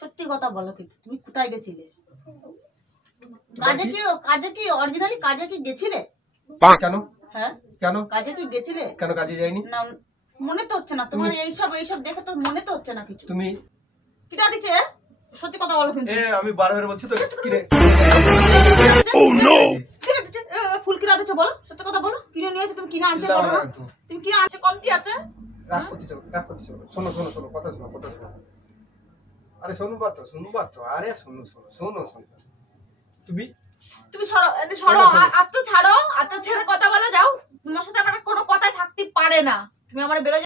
সত্যি কথা বলো, কিন্তু তুমি কোথায় গেছিলে? কাজে কি অরিজিনালি কাজে কি গেছিলে? কেন? হ্যাঁ কেন কাজে কি গেছিলে? কেন কাজে যাইনি? না মনে তো হচ্ছে না তোমার, এইসব দেখে তো মনে তো হচ্ছে না কিছু। তুমি কিটা দিচ্ছে? সত্যি কথা বলো কিন্তু। আমি বারবার বলছি তো কি রে? ও নো, ফুল কিরা দিচ্ছে বলো, সত্যি কথা বলো। কিনে নিয়েছো তুমি, কিনে আনতে পারো না? তুমি কিনে আনছো, কমতি আছে। রাগ করতেছো। শোনো কথা শোনো। আরে শুনবা তো আরে শোনো তুমি সরো আত্ম ছাড়ো, আত্ম ছেড়ে কথা বলো যাও। তোমার সাথে আমার কোনো কথাই থাকতে পারে না, তুমি আমার বেরো।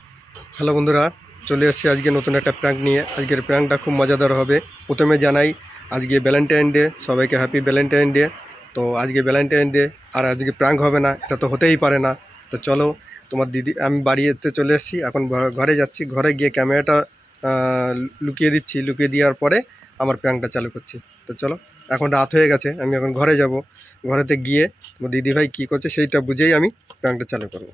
হ্যালো বন্ধুরা, চলে এসেছি আজকে নতুন একটা প্র্যাঙ্ক নিয়ে। আজকের প্র্যাঙ্কটা খুব মজাদার হবে। প্রথমে জানাই আজকে ভ্যালেন্টাইন ডে, সবাইকে হ্যাপি ভ্যালেন্টাইন ডে। তো আজকে ভ্যালেন্টাইন ডে আর আজকে প্র্যাঙ্ক হবে না, এটা তো হতেই পারে না। তো চলো, তোমার দিদি আমি বাড়িতে চলে এসেছি, এখন ঘরে যাচ্ছি। ঘরে গিয়ে ক্যামেরাটা লুকিয়ে দিচ্ছি, লুকিয়ে দেওয়ার পরে আমার প্র্যাঙ্কটা চালু করছি। তো চলো, এখন রাত হয়ে গেছে, আমি এখন ঘরে যাব। ঘরেতে গিয়ে আমার দিদিভাই কী করছে সেইটা বুঝেই আমি প্র্যাঙ্কটা চালু করবো।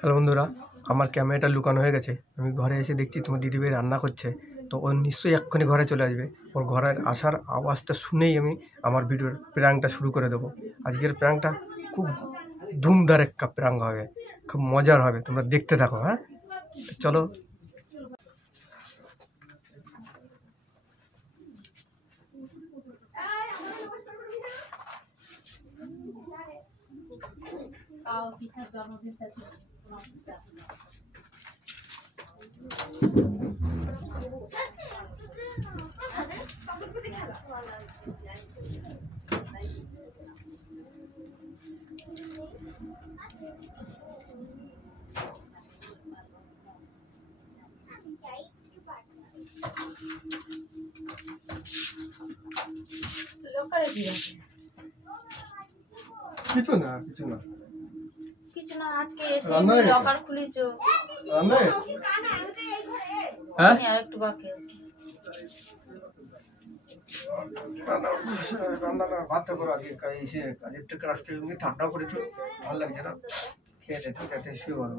হ্যালো বন্ধুরা, আমার ক্যামেরাটা লুকানো হয়ে গেছে। আমি ঘরে এসে দেখছি তোমার দিদিভাই রান্না করছে। তো ও নিশ্চয়ই এক্ষুনি ঘরে চলে আসবে। ওর ঘরের আসার আওয়াজটা শুনেই আমি আমার ভিডিওর প্র্যাঙ্কটা শুরু করে দেবো। আজকের প্র্যাঙ্কটা খুব ধুমধার একটা প্র্যাঙ্ক হবে, খুব মজার হবে, তোমরা দেখতে থাকো। হ্যাঁ চলো। কিছু না আজকে এসে লকার খুলেছো। হ্যাঁ আর একটু বাকি আছে। রান্নাটা ভাতটা করো আজকে। এসে কাজের থেকে আসতে ঠান্ডা করেছে, ভালো লাগছে না। খেয়ে দে, ঠিক আছে, শুয়ে বলো।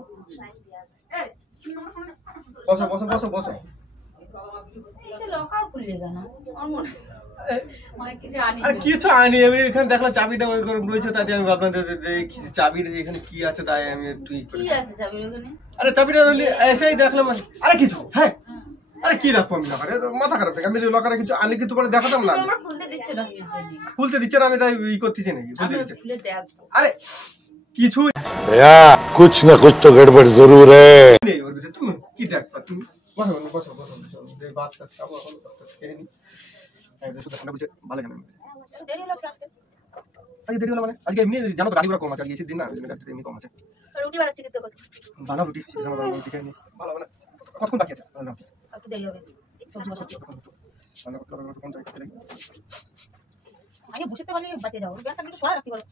বসো। লকার খুললে কেন? কিছু আনি, আমি এখানে দেখলাম চাবিটা ওই করে রয়েছে, তাই আমি ভাবলাম চাবির এখানে কি আছে, তাই আমি একটু কি আছে চাবির ওখানে। আরে চাবিটা এসেই দেখলাম। আরে কিছু, হ্যাঁ আরে কি রাখবো আমি লকারে, মাথা খারাপ থাকে। আমি লকারে কিছু আনলে কি তোমার দেখাতাম না? খুলতে দিচ্ছে না, আমি তাই ই করতেছি নাকি? আরে কিছু कुछ न कुछ तो गड़बड़ जरूर है। নেই ওর ভিতরে, তুমি কি দেখবা? তুমি বসো বাদ খাবো এখন, খেয়ে নি। ঠান্ডা বুঝে ভালো জানেন। আজকে দেরি হলো মানে, আজকে এমনি জানো তো গাড়ি ঘোড়া কম আছে, আজকে এসে দিন না, এমনি কম আছে। রুটি বানাচ্ছি কিন্তু বানাও রুটি, রুটি খাই নি, ভালো হবে না। কতক্ষণ বাকি আছে? একটু দেরি হবে, সবজি বসাচ্ছি। আগে বসতে পারলে বাঁচে যাও, ব্যাগটা একটু সরাই রাখতে পারো।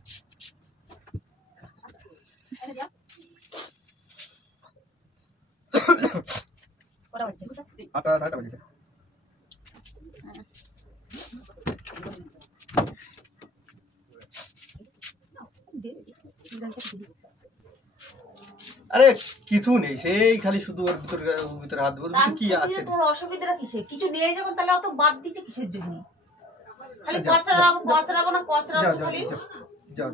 কটা বাজছে? 8টা 8:30 বাজে। আরে কিছু নেই, সেই খালি শুধু ওর ভিতরে হাত দেবো। কি আছে তোর অসুবিধাটা কিসে? কিছু নিয়ে যখন তাহলে অত বাদ দিচ্ছে কিসের জন্য? খালি কচরাবো না খালি। যাও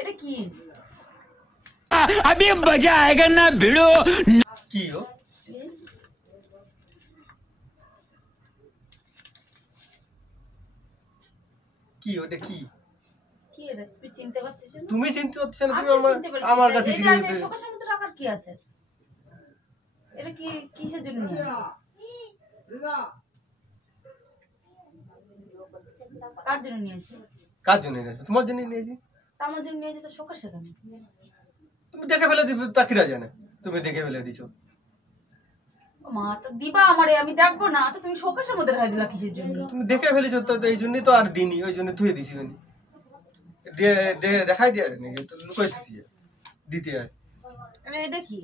এটা কি? अभी मजा आएगा ना भिड़ो। কি ও? কি ওটা কি? কি এটা তুই চিনতে পারছিস না? তুমি চিনতে পারছিস না? তুমি আমার কাছে এটা সকাল সঙ্গে তো রাখার কি আছে? এটা কি কিসের জন্য নিয়ে আসছো? কার জন্য নিয়েছি? কার জন্য নিয়েছি? তোমার জন্য নিয়েছি। আমার জন্য নিয়েছি তো সকাল সেখানে। তুমি দেখে ফেলে দিবে, তাকিরা জানে তুমি দেখে ফেলে দিছো। মা তো দিবা আমারে, আমি দেখবো না তো? তুমি শোকেশের মধ্যে রাখা দিলা কিসের জন্য? তুমি দেখে ফেলেছো তো, এই জন্যই তো আর দিনই, ওই জন্য ধুয়ে দিছি। দেখাই দিয়ে নাকি তো লুকাই দিতে হয়। এটা কি?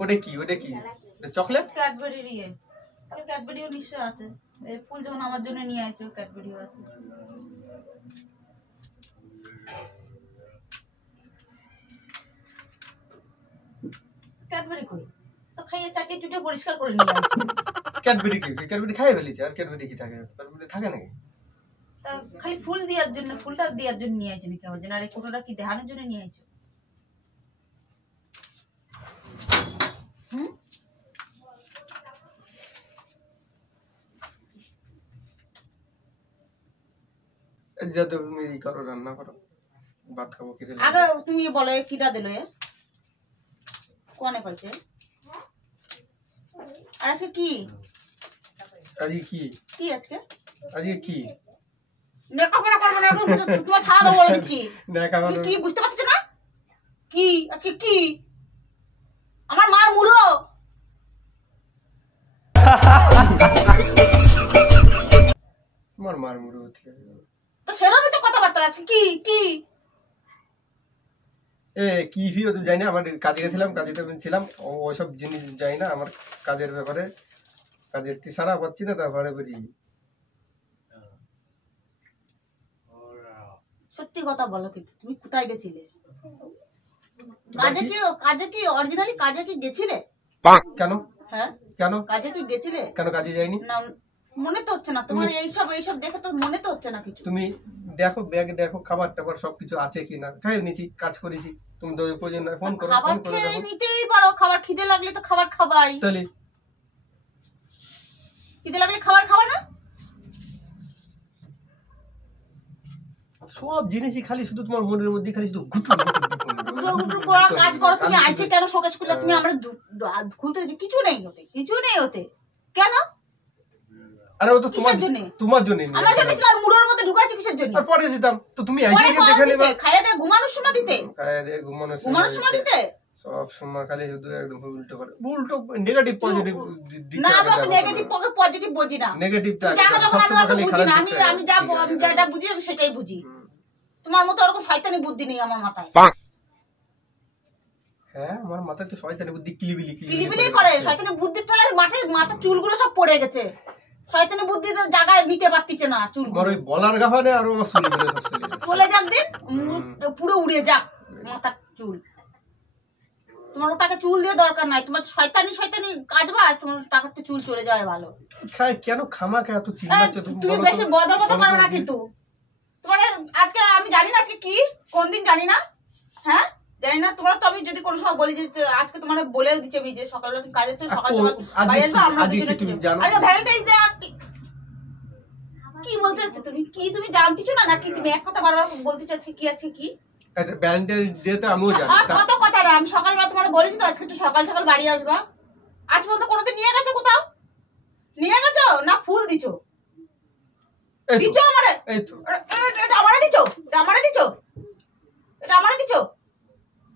ওটা কি চকলেট? ক্যাডবেরির ইয়ে, তাহলে ক্যাডবেরিও নিশ্চয় আছে। এই ফুল যখন আমার জন্য নিয়ে আসছো, ক্যাডবেরিও আছে। ক্যাডবেরি কই? তো খাইয়ে চাটিয়ে চুটে পরিষ্কার করে নিয়ে আসছো। ক্যাডবেরি খাই ফেলেছি, আর ক্যাডবেরি কি থাকে? ক্যাডবেরি থাকে নাকি? তা খালি ফুল দেওয়ার জন্য, ফুলটা দেওয়ার জন্য নিয়ে আসছো নাকি আমার জন্য? আর এই কোটোটা কি দেখানোর জন্য নিয়ে আসছো? হুম, যা তুমি করো, রান্না করো, ভাত খাবো। খেতে আগে তুমি বলো কিটা দিল এ কোনে পাইছে? আর আজকে কি আজকে কি? কি আজকে আজকে কি? লেখাপড়া করবো না, এখন তোমার ছাড়া দেবো বলে দিচ্ছি। দেখা তুমি কি বুঝতে পারছো না? কি আজকে কি? আমার মার মুড়ো। তোমার মার মুড়ো। তো সেরকম তো কথাবার্তা আছে। কি কি কি ভিও তুমি জানি না। আমার কাজে গেছিলাম, কাজে ছিলাম, ওইসব জিনিস জানি না আমার কাজের ব্যাপারে। কাজের সারা পাচ্ছি না, তারপরে বলি সত্যি কথা বলো, কিন্তু তুমি কোথায় গেছিলে? কাজে কি অরিজিনালি কাজে কি গেছিলে? কেন হ্যাঁ, কেন কাজে কি গেছিলে? কেন কাজে যাইনি? না, মনে তো হচ্ছে না তোমার। এইসব দেখে তো মনে তো হচ্ছে না কিছু। তুমি দেখো ব্যাগে, দেখো খাবার টাবার সবকিছু আছে কিনা। খাই নিয়েছি, কাজ করেছি। তুমি তো প্রয়োজন না, ফোন করো, খাবার ফোন করে খেয়ে দেখো। নিতেই পারো, খাবার খিদে লাগলে তো খাবার খাবাই। তাহলে খিদে লাগলে খাবার খাওয়া না? সব জিনিসই খালি শুধু তোমার মনের মধ্যে খালি শুধু কাজ করো তুমি। আইছে কেন শোকেশ খুলে? তুমি আমরা খুলতে কিছু নেই হতে, কিছু নেই হতে। কেন? আরে ও তো কিসের জন্য? তোমার জন্য আমার জন্য ছিল, মুড়োর মধ্যে ঢুকাইছো কিসের জন্য? আর পরে যেতাম তো তুমি এসে গিয়ে দেখে নেবা। খাইয়ে দে ঘুমানোর সময় দিতে, খাইয়ে দে ঘুমানোর সময় দিতে। সব সময় খালি শুধু একদম উল্টো করে, উল্টো নেগেটিভ পজিটিভ দিকে। না আমি নেগেটিভ পজিটিভ বুঝি না। নেগেটিভটা জানো যখন আমি অত বুঝি না। আমি যেটা বুঝি আমি সেটাই বুঝি। তোমার মতো ওরকম শয়তানি বুদ্ধি নেই আমার মাথায়। হ্যাঁ, আমার মাথায় তো শয়তানি বুদ্ধি কিলিবিলি করে। শয়তানি বুদ্ধির ঠেলায় মাথার চুলগুলো সব পড়ে গেছে। শয়তানি বুদ্ধি তো জায়গায় নিতে পারতিছে না চুল। আমার ওই বলার গাফানে আর আমার চুলগুলো সব চলে গেছে। চলে যাক দিন, পুরো উড়ে যাক মাথার চুল। তোমার ওটাকে চুল দিয়ে দরকার নাই। তোমার শয়তানি কাজ বাজ, তোমার টাকাতে চুল চলে যায় ভালো। খাই কেন খামাকে এত চিল্লাচ্ছ তুমি? বেশি বদল পারো না কিন্তু। তোমার আজকে আমি জানি না আজকে কি, কোন দিন জানি না। হ্যাঁ জানি না। তোমরা তো আমি যদি কোনো সময় বলি যে আজকে তোমার বলেও দিচ্ছি আমি যে সকালবেলা তুমি কাজে তো সকাল বাড়ি আসবে, আমরা আজকে ভ্যালেন্টাইন্স ডে। কি বলতে চাচ্ছ তুমি? কি তুমি জানতেছো না নাকি? তুমি এক কথা বারবার বলতে চাচ্ছ কি আছে কি? আচ্ছা, ভ্যালেন্টাইন্স ডে তো আমিও জানি। কত কথা না, আমি সকালবেলা তোমার বলেছি তো আজকে একটু সকাল সকাল বাড়ি আসবা। আজ পর্যন্ত কোনোদিন নিয়ে গেছো কোথাও? নিয়ে গেছো না ফুল দিছো? দিছো আমারে? এই তো এটা আমারে দিছো? এটা আমারে দিছো? এটা আমারে দিছো?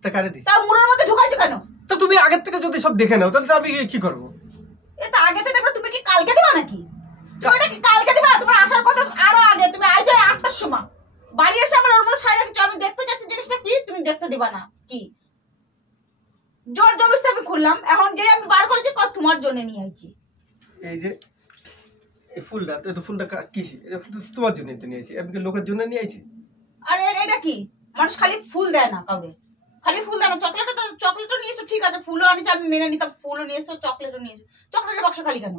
তা কারে দিস? তাও মুড়োর মধ্যে ঢুকাইছো কেন? তো তুমি আগের থেকে যদি সব দেখে নাও তাহলে তো আমি কি করবো? এটা আগে থেকে দেখো। তুমি কি কালকে দিবা নাকি? তুমি এটা কি কালকে দিবা? তোমার আসার কথা আরো আগে। তুমি আইছো 8টার সময়, বাড়ি এসে আমার ওর মধ্যে সাজা দিচ্ছ। আমি দেখতে চাচ্ছি জিনিসটা কি, তুমি দেখতে দিবা না কি? জোর জবরদস্তি আমি খুললাম। এখন যে আমি বার করেছি তোমার জন্য নিয়ে আইছি। এই যে এই ফুলটা, তো ফুলটা কিসি? তোমার জন্য তো নিয়েছি। আমি কি লোকের জন্য নিয়ে আইছি? আর এটা কি? মানুষ খালি ফুল দেয় না কাউরে, খালি ফুল দেয় না। চকলেটও নিয়েছো, ঠিক আছে, ফুলও আনিছো, আমি মেনে নিতাম। ফুলও নিয়েছো, চকলেটও নিয়েছো। চকলেটের বাক্স খালি কেন?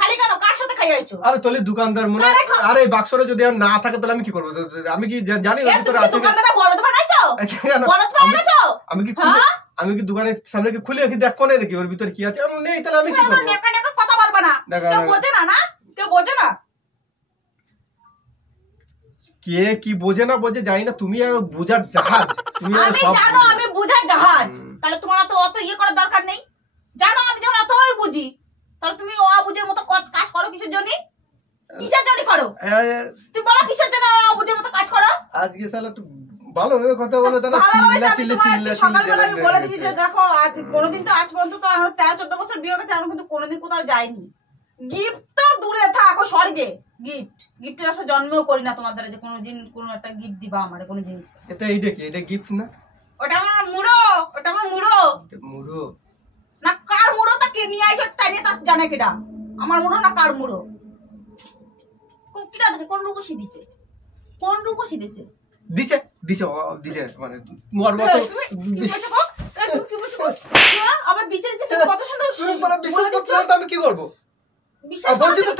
খালি কেন? কার সাথে খাই আইছো? আরে তোলে দোকানদার মনে। আরে এই বাক্সটা যদি আর না থাকে তাহলে আমি কি করবো? আমি কি জানি ওর ভিতরে আছে? দোকানদার বলদ বানাইছো? বলদ বানাইছো? আমি কি দোকানের সামনে কি খুলে কি দেখো না নাকি ওর ভিতরে কি আছে? আমি নেই, তাহলে আমি কি করবো? কথা বলবা না। কেউ বোঝে না, না কেউ বোঝে না। কে কি বোঝে না বোঝে জানি না। তুমি আর বোঝার জাহাজ। তুমি আর আমি সব জানো আমি বুঝার জাহাজ। তাহলে তোমার অত ইয়ে করার দরকার নেই। জানো আমি যখন অতই বুঝি, তাহলে তুমি অবুঝের মতো কাজ করো কিসের জন্য? কিসের জন্য করো? তুমি বলো কিসের জন্য অবুঝের মতো কাজ করো? আজকে শালা একটু ভালোভাবে কথা বলো। তাহলে সকালবেলা আমি বলে দিচ্ছি যে দেখো আজ কোনোদিন তো আজ পর্যন্ত তো আমার 13-14 বছর বিয়ে গেছে, আমি কিন্তু কোনোদিন কোথাও যাইনি। গিফট তো দূরে থাকো, স্বর্গে গিফটের আশা জন্মেও করি না তোমার দ্বারা যে কোনোদিন কোনো একটা গিফট দিবা আমারে কোনো জিনিস। এটা এইটা কি? এটা গিফট না? ওটা আমার মুড়ো, ওটা আমার মুড়ো। মুড়ো? জানে কেডা আমার মুড়ো না কার মুড়ো কিটা দিছে কোন রূপসী দিছে কোন রূপসী দিছে দিছে দিছে দিছে মানে মোর মতো আবার দিছে যে তুমি কত সুন্দর তোমরা বিশ্বাস করছো না তো আমি কি করব বিশ্বাস বলছি তো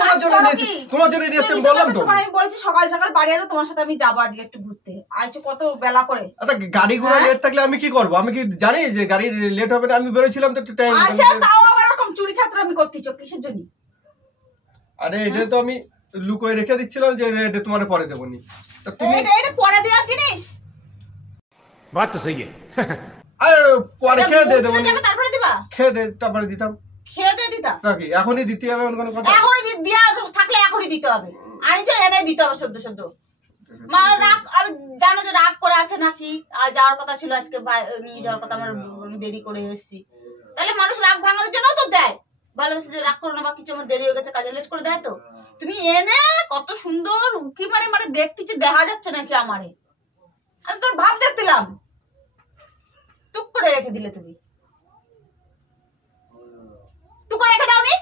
তোমার জন্য নিয়েছি বললাম তো তোমার আমি বলেছি সকাল সকাল বাড়ি আসো তোমার সাথে আমি যাবো আজকে একটু ঘুরতে আইছো কত বেলা করে আচ্ছা গাড়িগুলো লেট থাকলে আমি কি করব আমি কি জানি যে গাড়ি লেট হবে না আমি বেরোছিলাম তো একটু টাইম আসে তাও আবার এরকম চুরি ছাত্র আমি করতেছো কিসের জন্য আরে এটা তো আমি লুকোয় রেখে দিচ্ছিলাম যে এটা তোমার পরে দেবনি তা তুমি এটা পরে দেওয়ার জিনিস बात तो सही है আর পরে খেয়ে দিয়ে দেবো যাবে তারপরে দিবা খেয়ে দে তারপরে দিতাম খেয়ে দিয়ে দিতা তা কি এখনই দিতে হবে এমন কোনো কথা এখনই দিয়া থাকলে এখনই দিতে হবে আনিছো এনে দিতে হবে সদ্য সদ্য মা রাগ আমি জানো যে রাগ করে আছে নাকি আর যাওয়ার কথা ছিল আজকে নিয়ে যাওয়ার কথা আমার আমি দেরি করে এসেছি তাহলে মানুষ রাগ ভাঙানোর জন্য তো দেয় ভালোবেসে যে রাগ করো না বা কিছু আমার দেরি হয়ে গেছে কাজে লেট করে দেয় তো তুমি এনে কত সুন্দর উকি মারে মানে দেখতেছি দেখা যাচ্ছে নাকি আমারে আমি তোর ভাব দেখছিলাম টুক করে রেখে দিলে তুমি টুক করে রেখে দাওনি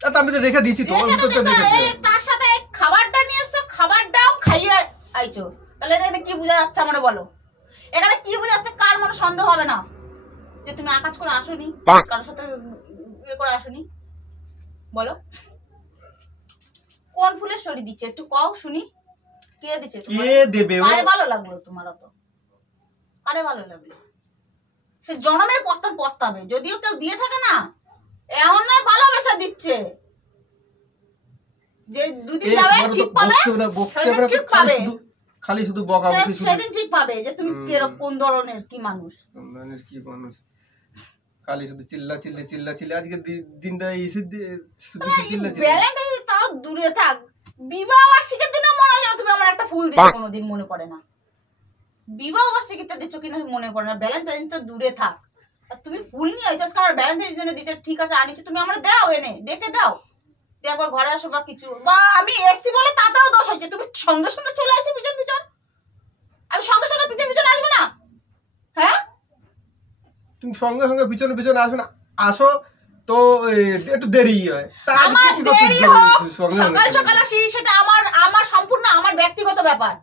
তা আমি তো রেখে দিয়েছি তোমার ভিতর তো রেখেছি তার সাথে খাবারটা নিয়ে এসছো খাবারটাও খাইয়ে আইছো তাহলে এখানে কি বোঝা যাচ্ছে আমারে বলো এখানে কি বোঝা যাচ্ছে কার মনে সন্দেহ হবে না যে তুমি আকাশ করে আসোনি কারোর সাথে ইয়ে করে আসোনি বলো কোন ফুলের স্টোরি দিচ্ছে একটু কও শুনি কে দিচ্ছে কে দেবে ও কারে ভালো লাগলো তোমার তো কারে ভালো লাগলো সে জনমের পস্তাবে যদিও কেউ দিয়ে থাকে না এমন নয় ভালোবাসা দিচ্ছে যে দুদিন যাবে ঠিক পাবে সেদিন ঠিক পাবে খালি শুধু বকাবকি শুধু সেদিন ঠিক পাবে যে তুমি কোন ধরনের কি মানুষ মানে কি মানুষ খালি শুধু চিল্লা চিল্লি আজকে দিনটা এসে শুধু চিল্লা চিল্লি ব্যালেন্টাইন তাও দূরে থাক বিবাহ বার্ষিকীর দিনে মনে হয় তুমি আমার একটা ফুল দিতে কোনোদিন মনে পড়ে না বিবাহ বার্ষিকীতে দিচ্ছ কিনা মনে পড়ে না ব্যালেন্টাইন তো দূরে থাক আর তুমি ফুল নিয়ে আইছো আজকে আমার ব্যালেন্টাইন জন্য দিতে ঠিক আছে আনিছো তুমি আমার দাও এনে ডেকে দাও তুই একবার ঘরে আসো বা কিছু বা আমি এসছি বলে তাতেও দোষ হয়েছে তুমি সঙ্গে সঙ্গে চলে আসছো পিছন পিছন আমি সঙ্গে সঙ্গে পিছন পিছন আসবো না হ্যাঁ তুমি সঙ্গে সঙ্গে পিছনে আসবে না আসো তো একটু দেরি হয় আমার দেরি হোক সকাল সকাল আসি সেটা আমার সম্পূর্ণ আমার ব্যক্তিগত ব্যাপার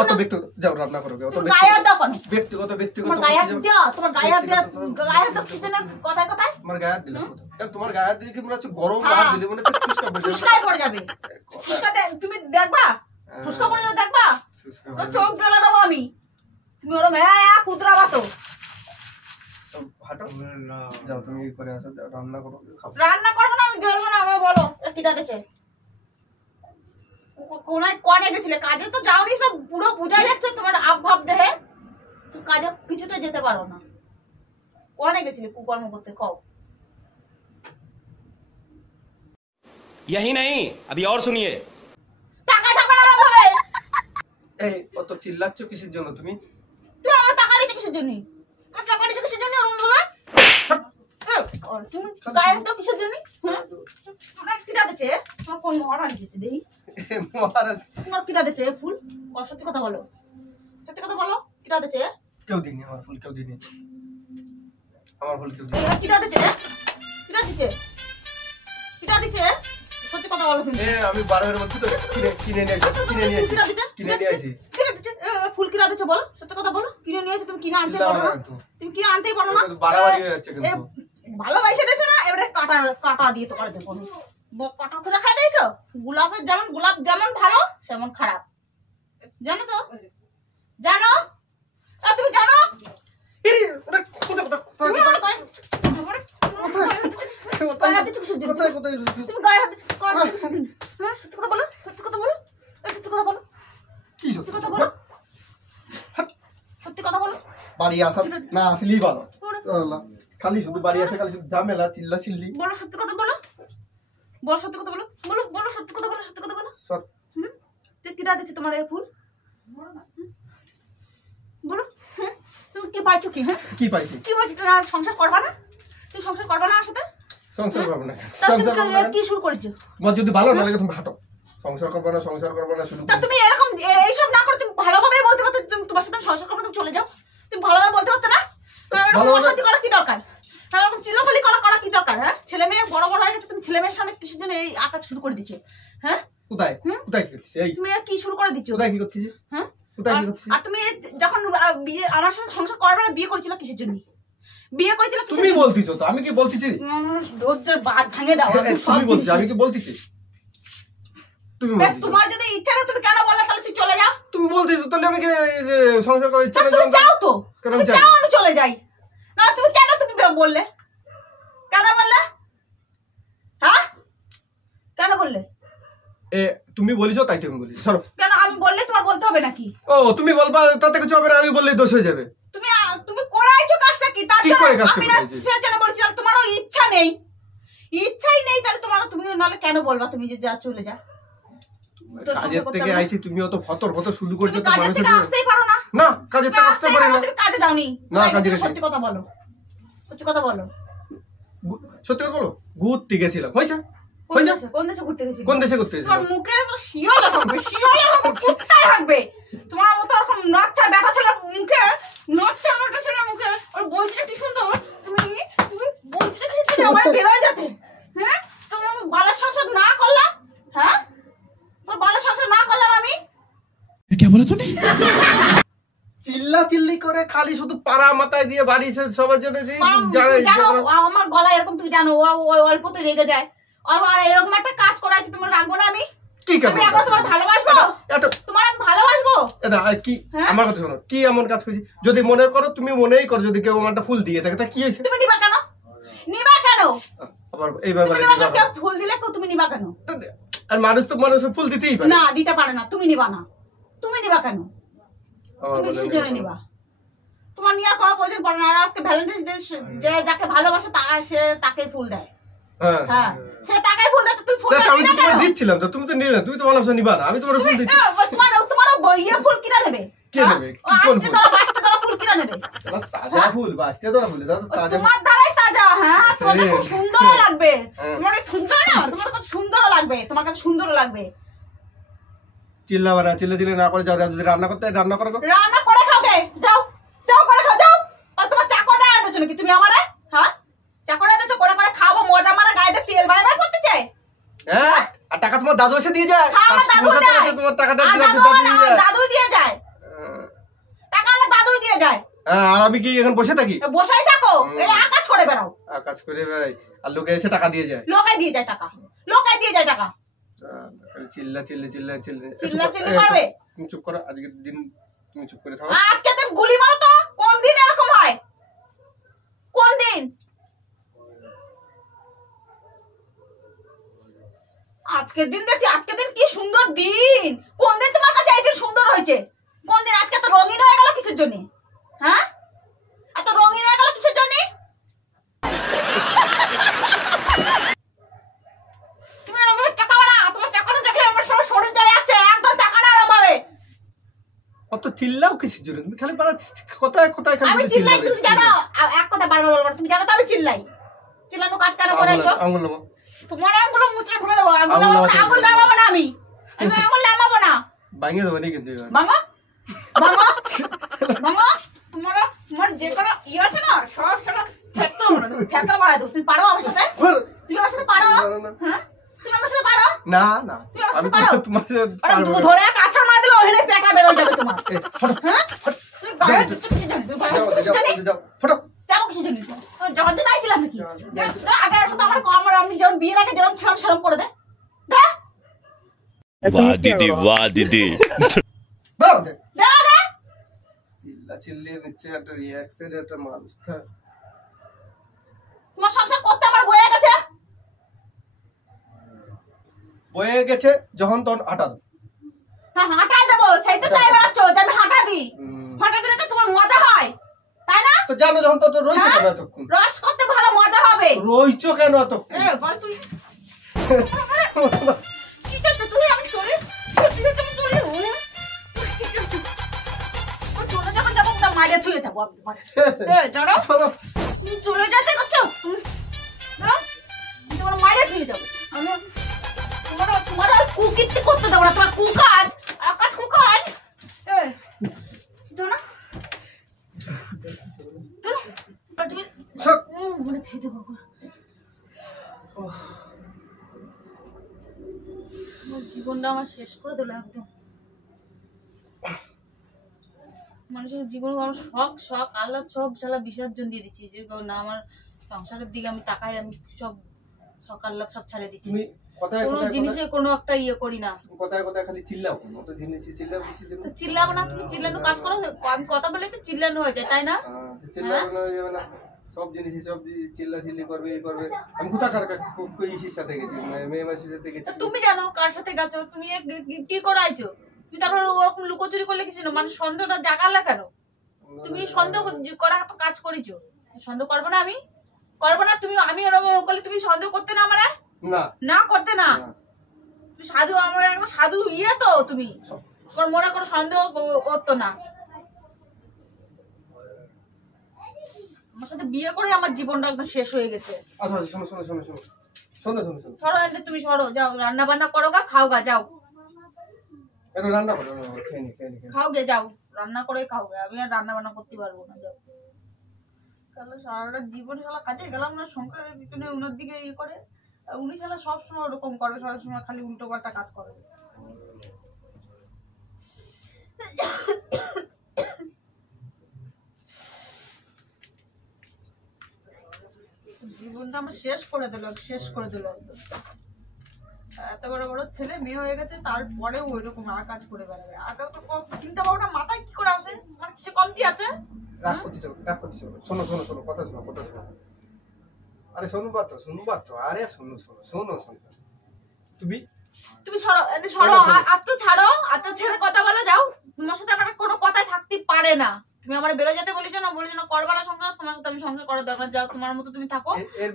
অত ব্যক্তিগত যাও রান্না করো অত গায়ে হাত দাও কেন ব্যক্তিগত তোমার গায়ে হাত দাও তোমার গায়ে হাত দিতে না কথায় কথায় আমার গায়ে হাত দিলাম তোমার গায়ে হাত দিলে কি মনে হচ্ছে গরম হাত দিলে মনে হচ্ছে ফুসকা পড়ে যাবে ফুসকায় পড়ে যাবে ফুসকাতে তুমি দেখবা ফুসকা পড়ে যাবে দেখবা তো চোখ গেলা দেবো আমি তুমি ওরম কুদরা বাতো হাঁটো যাও তুমি করে আসো রান্না করো খাবো রান্না করবো না আমি গেলবো না আমাকে বলো কিটা দিচ্ছে কোনায় কনে গেছিলে কাজে তো যাওনি তো পুরো বোঝা যাচ্ছে তোমার আবভাব দেহে তুমি কাজে কিছুতে যেতে পারো না কনে গেছিলে কুকর্ম করতে খাও यही नहीं अभी और सुनिए টাকায় থাকবে না ভাবে এই কত চিল্লাচ্ছ কিসের জন্য তুমি তুই আমার টাকা দিচ্ছ কিসের জন্য আমার টাকা দিচ্ছ কিসের জন্য আমার বাবা তুমি গায়ে তো কিসের জন্য তোমার কিটা দিচ্ছে তোমার কোন মহারাজ দিচ্ছে দেখি মহারাজ তোমার কিটা দিচ্ছে ফুল সত্যি কথা বলো কিটা দিচ্ছে কেউ দিনি আমার ফুল কেউ দিনি আমার ফুল কেউ দিনি কিটা দিচ্ছে সত্যি কথা বলো তুমি আমি 12 এর মধ্যে তো কিনে নিয়ে আসি ফুল কিনা দিচ্ছে বলো সত্যি কথা বলো কিনে নিয়ে আসি তুমি কিনে আনতে পারো না তুমি কিনে আনতেই পারো না বাড়াবাড়ি হয়ে যাচ্ছে কিন্তু ভালোবাসে দিয়েছে না এবারে কাটা দিয়ে তোমার দেবো কাটা খোঁজা খাই দিয়েছো গোলাপ যেমন ভালো সেমন খারাপ জানো তো জানো তুমি জানো তুমি গায়ে হাত সত্যি কথা বলো সত্যি কথা বলো কি সত্যি কথা বলো সত্যি কথা বলো বাড়ি আসা না আসলেই ভালো খালি শুধু বাড়ি আসে খালি শুধু ঝামেলা চিল্লা চিল্লি বলো সত্যি কথা বলো সত্যি কথা বলো সত্যি কথা বলো কিটা দিচ্ছে তোমার এই ফুল বলো তুমি কি পাইছো কি হ্যাঁ কি পাইছি তুমি সংসার করবা না তুমি সংসার করবা না আমার সাথে সংসার করবো না তুমি কি শুরু করেছো তোমার যদি ভালো না লাগে তুমি হাঁটো সংসার করবো না শুরু তা তুমি এরকম এইসব না করে তুমি ভালোভাবে বলতে পারতে তুমি তোমার সাথে সংসার করবে তুমি চলে যাও তুমি ভালোভাবে বলতে পারতে না অশান্তি করার কি দরকার চিল্লাফালি করা করা কি দরকার? হ্যাঁ, ছেলে মেয়ে বড় বড় হয়ে গেছে, তুমি ছেলে মেয়ের সামনে কিসের জন্য এই আকাজ শুরু করে দিচ্ছ? হ্যাঁ, কোথায় কোথায় কি করছিস? এই তুমি আর কি শুরু করে দিচ্ছ? কোথায় কি করছিস? হ্যাঁ, কোথায় কি করছিস? আর তুমি যখন বিয়ে আমার সাথে সংসার করবে না, বিয়ে করেছিল কিসের জন্য? বিয়ে করেছিল কিসের তুমি জন্য? বলতিছো তো, আমি কি বলতিছি? ধৈর্যের বাঁধ ভাঙে দাও। তুমি বলছো, আমি কি বলতিছি? তুমি বলতিছো। তোমার যদি ইচ্ছা না, তুমি কেন বললে? তাহলে তুই চলে যাও। তুমি বলতিছো, তাহলে আমি কি এই যে সংসার করার ইচ্ছা তা নেই? তুমি যাও তো, কেন তুমি যাই? যাও, আমি চলে যাই। না তুমি কেন তুমি বললে? কেন বললে? হ্যাঁ, কেন বললে? তুমি বলিছো তাই তুমি বলিছো, সরো। কেন আমি বললে তোমার বলতে হবে নাকি? ও তুমি বলবা, তাতে কিছু হবে না, আমি বললেই দোষ হয়ে যাবে। তুমি তুমি করাইছো কাজটা কি? তার কি জন্য করে কাজটা আমি না করেছি? সেজন্য বলছি, তাহলে তোমারও ইচ্ছা নেই। ইচ্ছাই নেই, তাহলে তুমি নাহলে কেন বলবা? তুমি যে যা চলে যা। তো কাজের সংসার করতে থেকে হবে না। আইছি, তুমি অত ফতর ফতর শুরু করছো তুমি তো কাজের মানুষের থেকে আসতেই পারো না। না, কাজের তুমি থেকে আসতে আসতেই পারি পারো না। না, তুমি কাজে যাওনি। না, তুমি কাজে একদম গেছি। সত্যি কথা বলো, সত্যি কথা বলো। সত্যি কথা বলো, ঘুরতে গেছিলাম, হয়েছে? কোন দেশে ঘুরতে গেছিলি? কোন দেশে ঘুরতে তোমার গেছিলাম? মুখে শিওলা থাকবে, শিওলা ফুটকায় থাকবে। তোমার মতো এরকম নচ্চা ব্যাটা ছেলের মুখে, নচ্চা ব্যাটা ছেলের মুখে আর বলতে কি সুন্দর। তুমি তুমি বলতে কি তুমি আমার বের হয়ে যেতে? হ্যাঁ, তুমি বালের সংসার না করলাম। হ্যাঁ, তোর বালের সংসার না করলাম আমি। क्या बोला तूने? চিল্লা চিল্লি করে খালি শুধু পাড়া মাথায় দিয়ে বাড়ি সবার জন্য যে তুমি জানো আমার গলা এরকম, তুমি জানো ও অল্পতে রেগে যায়। আর এরকম একটা কাজ করাইছি, তোমার রাখবো না আমি? কি আমি এখন তোমার ভালোবাসবো? তোমার আমি ভালোবাসবো? এটা কি? হ্যাঁ? আমার কথা শোনো, কি এমন কাজ করছি? যদি মনে করো, তুমি মনেই করো, যদি কেউ আমারটা ফুল দিয়ে থাকে তা কি হয়েছে? তুমি নিবা কেন? নিবা কেন? আবার এইভাবে তুমি নিবা কেন? কেউ ফুল দিলে তুমি নিবা কেন? আর মানুষ তো মানুষের ফুল দিতেই পারে। না, দিতে পারে না। তুমি নিবা না। তুমি নিবা কেন? আমার তুমি বলে কিসের নিবা জন্য না। নিবা? তোমার নিয়ে আর কোনো প্রয়োজন পড়ে না। আর আজকে ভ্যালেন্টাইন্স ডে, যে যাকে ভালোবাসে সে তাকে ফুল দেয়। হ্যাঁ, হ্যাঁ, সে তাকে ফুল দেয়, তো তুই ফুল দেখ, আমি দিবি তো না তোমায় কেন? দিচ্ছিলাম, তো তুমি তো নিলে না, তুমি তো ভালোবাসা নিবা না, আমি তোমার ফুল দিচ্ছি। তোমার ইয়ে ফুল কিনা নেবে? কে হ্যাঁ? নেবে? ও কোন 80 ফুল? টাকা 5 টাকা ফুল কিনা নেবে? তাজা ফুল বা আস্তে ধরা ফুল, দাদা ও তাজা তোমার দ্বারাই তাজা। হ্যাঁ, তোমার সেই। খুব সুন্দর লাগবে। হ্যাঁ। তোমার এই সুন্দর না, তোমার কত সুন্দর লাগবে, তোমার কাছে সুন্দর লাগবে। চিল্লাবা না, চিল্লা না করে যাও, যদি রান্না করতে হয়, রান্না করো। রান্না করে খাও গে, যাও যাও করে খাও, যাও। আর তোমার চাকরটা এনেছো নাকি তুমি আমারে? হ্যাঁ, চাকরটা এনেছো, করে করে খাবো, মজা মারা গায়ে দিয়ে তেল বাই বাই করতে চাই। হ্যাঁ, আর টাকা তোমার দাদু এসে দিয়ে যায়। হ্যাঁ, আমার দাদু কাজ দেয়। করতে তোমার টাকা আর দাদু দাদু দিয়ে যায়। টাকা আমার দাদু দিয়ে যায়। হ্যাঁ, আর আমি কি এখন বসে থাকি? বসাই থাকো, এই আকাজ করে বেড়াও। আর কাজ করে ভাই, আর লোকে এসে টাকা দিয়ে যায়। লোকাই দিয়ে যায় টাকা, লোকাই দিয়ে যায় টাকা। চিল্লা চিল্লাচিল্লি করবে? তুমি চুপ করো, আজকের দিন তুমি চুপ করে থাকো। আজকে দিন গুলি মারো তো। কোন দিন এরকম হয়? কোন দিন? আজকের দিন দেখি, আজকের দিন কি সুন্দর দিন। কোন দিন তোমার কাছে এই দিন সুন্দর হয়েছে? কোন দিন? আজকে তো রঙিন হয়ে গেল কিসের জন্য? হ্যাঁ, এত রঙিন হয়ে গেল কিসের জন্য? তুমি এরকম টাকা বাড়া, তোমার টাকাটা দেখলে আমার সারা শরীর জ্বলে যাচ্ছে। একদম টাকা না আরাম হবে। অত চিল্লাও কিসের জন্য? তুমি খালি পারা কোথায় কোথায় খালি আমি চিল্লাই, তুমি জানো? এক কথা বারবার বলবো না। তুমি জানো তো আমি চিল্লাই। চিল্লানো কাজ কেন করেছো? আঙুল নামো। তোমার আঙুল মুচড়ে ফেলে দেবো। আঙুল নামাতে আঙুল নামাবো না আমি। আমি আঙুল নামাবো না। ভাঙিয়ে দেবো নি কিন্তু এবার। ভাঙো ভাঙো ভাঙো। তোমার যে কোনো ইয়ে আছে না, সব থেতল মারা দেবো। তুমি পারো আমার সাথে? তুমি আমার সাথে পারো? হ্যাঁ, তুমি আমার সাথে পারো? না না, তুমি আমার আমি সাথে পারো? তোমার সাথে আরে পারবো না। ধরে কাছা মারা দিলে ওখানে পেটা বেরোয় যাবে তোমার। এ, ফটো, হ্যাঁ, তুমি গায়ে দিচ্ছ কিসের জন্য? তুমি গায়ে দিচ্ছ কিসের জন্য? যাও, ফটো। যাবো কিসের জন্য? জগৎ দিন আইছিলাম নাকি? আগে তো আমার আমি যখন বিয়ের আগে যেরকম ছিলাম সেরকম করে দে। দে वाह दीदी वाह दीदी দাও দে। দে দে। চিল্লিয়ে নিচ্ছে একটা রিয়াকশন, একটা মানুষ। তোমার সংসার করতে আমার বয়ে গেছে। বয়ে গেছে যখন তখন হাঁটা দাও। হ্যাঁ, হাঁটাই দেবো। সেই তো চাই বেড়াচ্ছ যে আমি হাঁটা দিই। হাঁটা দিলে তো তোমার মজা হয়, তাই না? তো জানো যখন তো রয়েছে হ্যাঁ? কেন এতক্ষণ? রস করতে ভালো মজা হবে। রয়েছো কেন এতক্ষণ? এ বল তুই কি করছিস তুই? আমি চলে তুমি চলে চলে যখন যাবো ওটা মারিয়ে থুয়ে যাবো আমি তোমার। জানো শোনো, তুমি চলে যেতে করছো না, তোমার মারিয়ে থুয়ে যাবো আমি। তোমার কুকীর্তি করতে দেবো না। তোমার কুকাজ আকাশ কুকাজ। জানো তুমি সব কোমরে ধুয়ে দেবো আমার জীবনটা আমার শেষ করে দিল একদম। মানুষের জীবন আমার শখ শখ আহ্লাদ সব শালা বিসর্জন দিয়ে দিচ্ছি, যে না আমার সংসারের দিকে আমি তাকাই, আমি সব শখ আহ্লাদ সব ছাড়ে দিচ্ছি। তুমি কথায় কোনো জিনিসে কোনো একটা ইয়ে করি না। কথায় কথায় খালি চিল্লাও, অত জিনিস চিল্লাও কিছু দিন তো চিল্লাবো না? তুমি চিল্লানো কাজ করো, আমি কথা বলে তো চিল্লানো হয়ে যায়, তাই না? চিল্লাও না যাবে না, সব জিনিস সব চিল্লা চিল্লি করবে এই করবে। আমি কোথাকার ইসির সাথে গেছি, মেয়ে মাসির সাথে গেছি। তা তুমি জানো কার সাথে গেছো, তুমি কি করে আইছো? তুমি তারপর ওরকম লুকোচুরি করলে কিছু না, মানে সন্দেহটা জাগালে কেন? তুমি সন্দেহ করা তো কাজ করেছো, সন্দেহ করবো না? আমি করবো না? তুমি আমি এরকম করলে তুমি সন্দেহ করতে না? আমারে না না করতে না? তুমি সাধু, আমার একটা সাধু ইয়ে তো, তুমি তোমার মনে কোনো সন্দেহ করতো না। আমার সাথে বিয়ে করে আমার জীবনটা একদম শেষ হয়ে গেছে। আচ্ছা আচ্ছা শোনো শোনো শোনো শোনো শোনো শোনো শোনো সরো এতে, তুমি সরো, যাও রান্না বান্না করো গা, খাও গা, যাও একটু রান্না করো, খেয়ে নি খাও গে, যাও রান্না করে খাও গে, আমি আর রান্না বান্না করতে পারবো না, যাও। তাহলে সারাটা জীবন শালা কাজে গেলাম না, সংসারের পিছনে উনার দিকে ইয়ে করে, উনি শালা সবসময় ওরকম করবে, সবসময় খালি উল্টো পাল্টা কাজ করবে। জীবনটা আমার শেষ করে দিল, শেষ করে দিল একদম। এত বড় বড় ছেলে মেয়ে হয়ে গেছে, তারপরেও ওই রকম আর কাজ করে বেড়াবে। আগে তো চিন্তা ভাবনা মাথায় কি করে আসে, মানে কিছু কমতি আছে? রাগ করতে শোনো শোনো শোনো কথা শোনো কথা শোনো। আরে শুনবা তো আরে শোনো শোনো শোনো শোনো তুমি সরো এতে, সরো আত্ম ছাড়ো, আত্ম ছেড়ে কথা বলো, যাও। তোমার সাথে আমার কোনো কথাই থাকতে পারে না। তুমি আমার বেরো যেতে বলেছো না, বলেছো না করবা না সংসার, তোমার সাথে আমি সংসার করার দরকার, যাও তোমার মতো তুমি থাকো,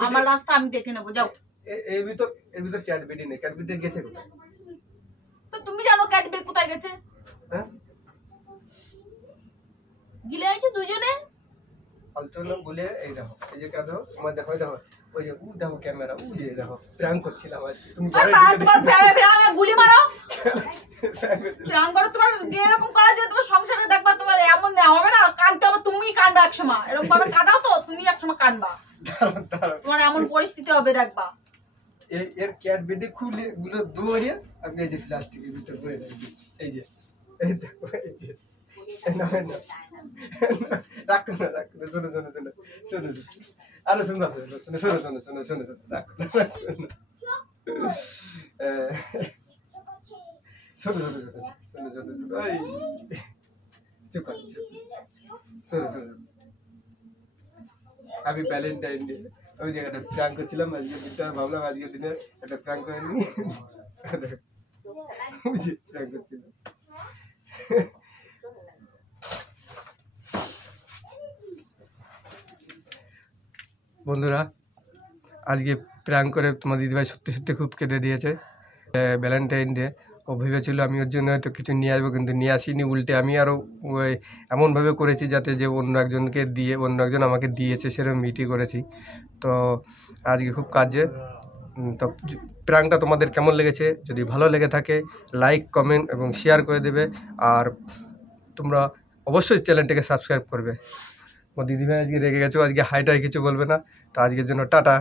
আমার রাস্তা আমি দেখে নেবো, যাও। এর ভিতর ক্যাডবেরি নেই, ক্যাডবেরি গেছে কোথায়? তো তুমি জানো ক্যাডবেরি কোথায় গেছে? হ্যাঁ গিলে আইছো দুজনে, ফালতু না বলে। এই দেখো, এই যে দেখো আমার দেখো, দেখো ওই যে দেখো ক্যামেরা, যে দেখো প্র্যাঙ্ক করছিলাম আজ। তুমি তোমার ফেরা গুলি মারো, প্রাণ করো। তোমার এরকম করা যদি তোমার সংসারে দেখবা, তোমার এমন হবে না, কাঁদতে হবে, তুমি কাঁদবা একসময়, এরকম ভাবে কাঁদাও তো তুমি একসময় কাঁদবা, তোমার এমন পরিস্থিতি হবে দেখবা। এর ক্যাডবেরি খুলে গুলো দৌড়িয়ে আমি এই যে প্লাস্টিকের ভিতর ভরে রাখছি। এই যে এই দেখো, এই যে রাখো না শোনো শোনো শোনো শোনো আরে শোনো শোনো শোনো শোনো শোনো শোনো শোনো রাখো না শোনো শোনো শোনো শোনো শোনো এই চুপ কর, শোনো শোনো। Happy Valentine day. আমি যে একটা প্র্যাঙ্ক করছিলাম আজকে দিনটা, ভাবলাম আজকের দিনে একটা প্র্যাঙ্ক করে নি, প্র্যাঙ্ক করছিলাম। বন্ধুরা আজকে প্র্যাঙ্ক করে তোমার দিদিভাই সত্যি সত্যি খুব কেঁদে দিয়েছে। ভ্যালেন্টাইন ডে ও ভেবেছিল আমি ওর জন্য হয়তো কিছু নিয়ে আসবো, কিন্তু নিয়ে আসিনি, উল্টে আমি আরও ওই এমনভাবে করেছি যাতে যে অন্য একজনকে দিয়ে অন্য একজন আমাকে দিয়েছে সেরকম মিটই করেছি। তো আজকে খুব কাজে। তো প্র্যাঙ্কটা তোমাদের কেমন লেগেছে? যদি ভালো লেগে থাকে লাইক কমেন্ট এবং শেয়ার করে দেবে, আর তোমরা অবশ্যই চ্যানেলটাকে সাবস্ক্রাইব করবে। ও দিদিভাই আজকে রেগে গেছো, আজকে হাইটাই কিছু বলবে না, তো আজকের জন্য টাটা।